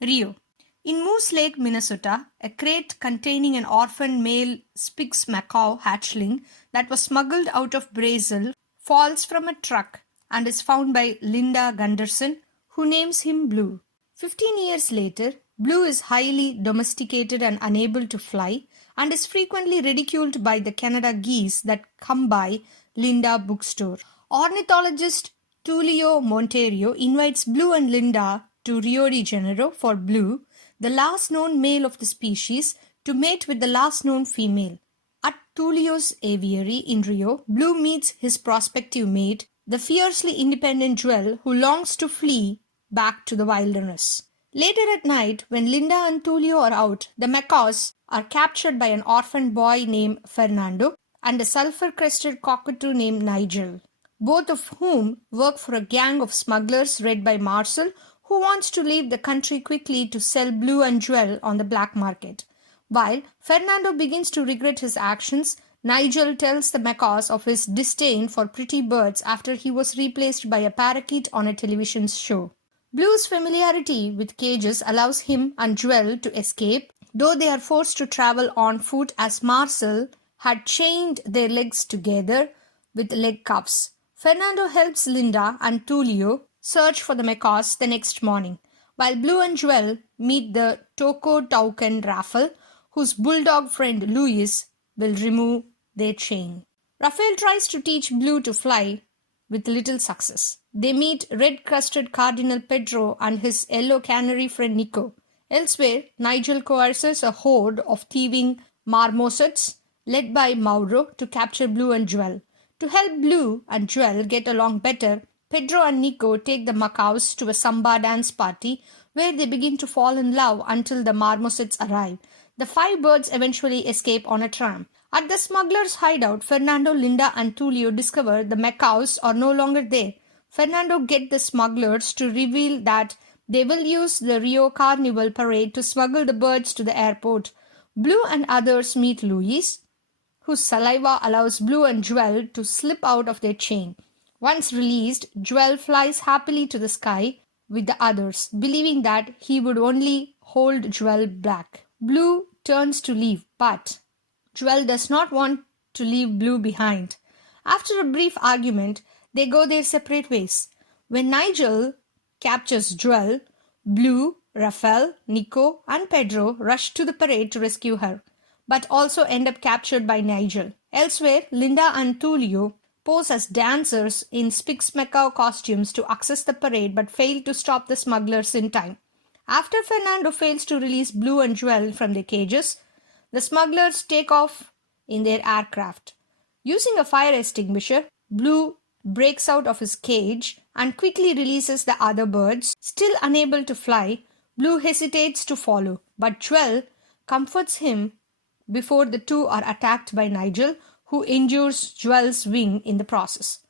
Rio. In Moose Lake, Minnesota, a crate containing an orphaned male Spix macaw hatchling that was smuggled out of Brazil falls from a truck and is found by Linda Gunderson, who names him Blue. 15 years later, Blue is highly domesticated and unable to fly and is frequently ridiculed by the Canada geese that come by Linda bookstore. Ornithologist Tulio Monteiro invites Blue and Linda to Rio de Janeiro for Blue, the last known male of the species, to mate with the last known female. At Tulio's aviary in Rio, Blue meets his prospective mate, the fiercely independent Jewel, who longs to flee back to the wilderness. Later at night, when Linda and Tulio are out, the macaws are captured by an orphaned boy named Fernando and a sulfur-crested cockatoo named Nigel, both of whom work for a gang of smugglers led by Marcel, who wants to leave the country quickly to sell Blue and Jewel on the black market. While Fernando begins to regret his actions, Nigel tells the macaws of his disdain for pretty birds after he was replaced by a parakeet on a television show. Blue's familiarity with cages allows him and Jewel to escape, though they are forced to travel on foot as Marcel had chained their legs together with leg cuffs. Fernando helps Linda and Tulio search for the macaws the next morning, while Blue and Jewel meet the Toko Tauken raffle, whose bulldog friend Louis will remove their chain. Raphael tries to teach Blue to fly with little success. They meet red-crested Cardinal Pedro and his yellow canary friend Nico. Elsewhere, Nigel coerces a horde of thieving marmosets led by Mauro to capture Blue and Jewel. To help Blue and Jewel get along better, Pedro and Nico take the macaws to a samba dance party where they begin to fall in love until the marmosets arrive. The 5 birds eventually escape on a tram. At the smugglers' hideout, Fernando, Linda and Tulio discover the macaws are no longer there. Fernando gets the smugglers to reveal that they will use the Rio Carnival parade to smuggle the birds to the airport. Blue and others meet Louis, whose saliva allows Blue and Jewel to slip out of their chain. Once released, Jewel flies happily to the sky with the others, believing that he would only hold Jewel back. Blue turns to leave, but Jewel does not want to leave Blue behind. After a brief argument, they go their separate ways. When Nigel captures Jewel, Blue, Raphael, Nico, and Pedro rush to the parade to rescue her, but also end up captured by Nigel. Elsewhere, Linda and Tulio pose as dancers in Spix macaw costumes to access the parade but fail to stop the smugglers in time. After Fernando fails to release Blue and Jewel from their cages, the smugglers take off in their aircraft. Using a fire extinguisher, Blue breaks out of his cage and quickly releases the other birds. Still unable to fly, Blue hesitates to follow, but Jewel comforts him before the two are attacked by Nigel, who injures Jewel's wing in the process.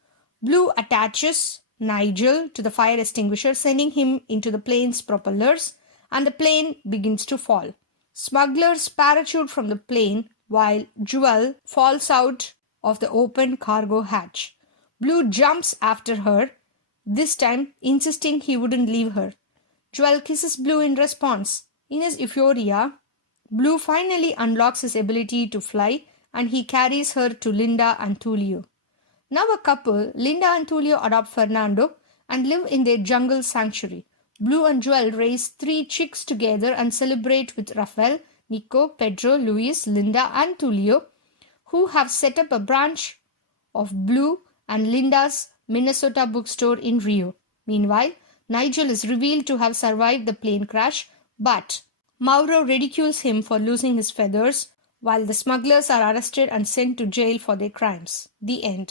Blue attaches Nigel to the fire extinguisher, sending him into the plane's propellers, and the plane begins to fall. Smugglers parachute from the plane while Jewel falls out of the open cargo hatch. Blue jumps after her, this time insisting he wouldn't leave her. Jewel kisses Blue in response. In his euphoria, Blue finally unlocks his ability to fly and he carries her to Linda and Tulio. Now a couple, Linda and Tulio adopt Fernando and live in their jungle sanctuary. Blue and Jewel raise 3 chicks together and celebrate with Raphael, Nico, Pedro, Luis, Linda and Tulio, who have set up a branch of Blue and Linda's Minnesota bookstore in Rio. Meanwhile, Nigel is revealed to have survived the plane crash, but Mauro ridicules him for losing his feathers, while the smugglers are arrested and sent to jail for their crimes. The end.